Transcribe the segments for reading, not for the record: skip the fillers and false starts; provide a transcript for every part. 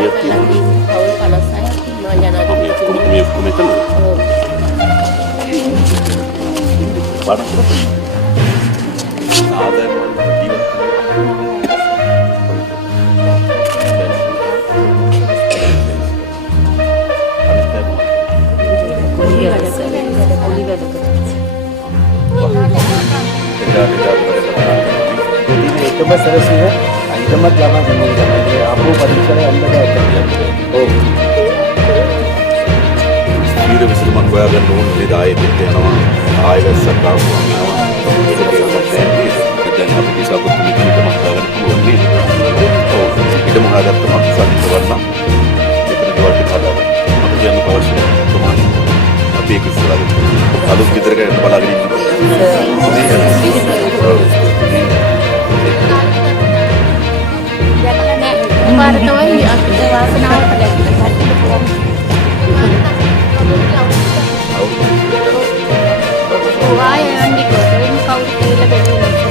කීයක් තියෙනවද? පවුල් 56ක් ඉන්නවා ජනාධිපතිතුමනි. මේ ඔක්කොම මෙතන. ඔව්. බලන්න. ආදායම ජීවත් එකම සරසිව අයිතමත් ළමා සම්මේලනයේ අපෝ පරීක්ෂණය අන්නද ඇත. ඔව්. ඊට විසඳුමක් හොයාගන්න ඕනේ නේද? ආයෙත් යනවා. ආයෙත් සත්‍යාව යනවා. ඒක තේරුම් දැන් අපි කිසාවුත් මේකම හදාගන්න පුළුවන් නේද? ඔව්. ඊටම හදාගත්තම අපි සම්පූර්ණ වන්න. ඒකට දෙවල්ට හදාගන්න. අපි කියන්න අවශ්‍ය ප්‍රමාණය. අපි ඒක ඉස්සරහට අලුත් විතරකට බලාගෙන ඉන්නවා. පාර තමයි අපිට වාසනාවට ලැබෙන්නේ. ඔය යන්නේ කොහෙන් කවුරු කියලා බැලුවේ නැහැ.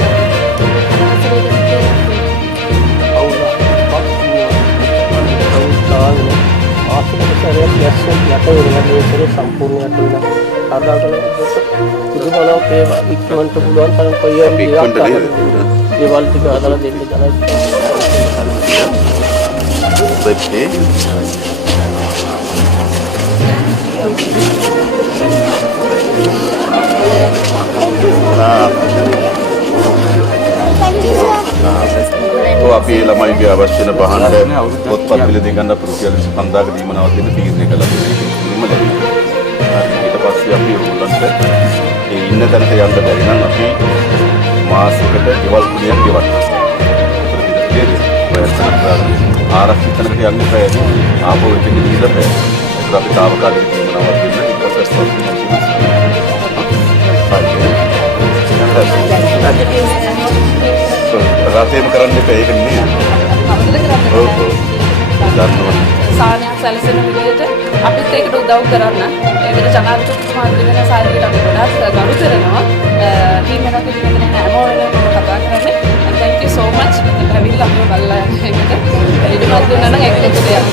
සම්පූර්ණයට වෙන ආදායම පුදුමලෝ ඒවා ඉක්මනට පුළුවන් තරම් කොයියම් දේවල් ටික හදලා දෙන්න ජනයි. Baiknya. Oh, api lama ini අවශ්‍ය වෙන බහන්න පොත්පත් පිළිදී ගන්න රුපියල් 25000ක දීමනාවක් දෙන්න තීරණය කළා. ඊට පස්සේ අපි උගලන්ට ඒ ඉන්න තැනට යන්න බැරි නම් අපි මාසෙකට ගෙවල් කුලියක් ගෙවන්න. ආරක්ෂිත තැනකට යන්න බැහැ. ආපහු එතන ගිහිල්ලා බැහැ. ඒක අපි තාවකාලික දීමනාවක් දෙන්න ඊට පස්සේ රාතේම කරන්න එපා ඒක නෙමෙයි. ඔව් ඔව්. සාහනයක් සැලසෙන විදිහට අපිත් ඒකට උදව් කරන්න. ඒකට ජනාධිපතිතුමාගේ වෙන සාහනයකට අපි ගොඩාක් ගරු කරනවා. ටීම් එකක් විදිහට මෙතන හැමෝම වෙනම කතා කරන්නේ. and thank you so much. ඇවිල්ලා අපිව බලලා යන එකට. ඊටමත් දුන්නා නම් ඒක දෙයක්.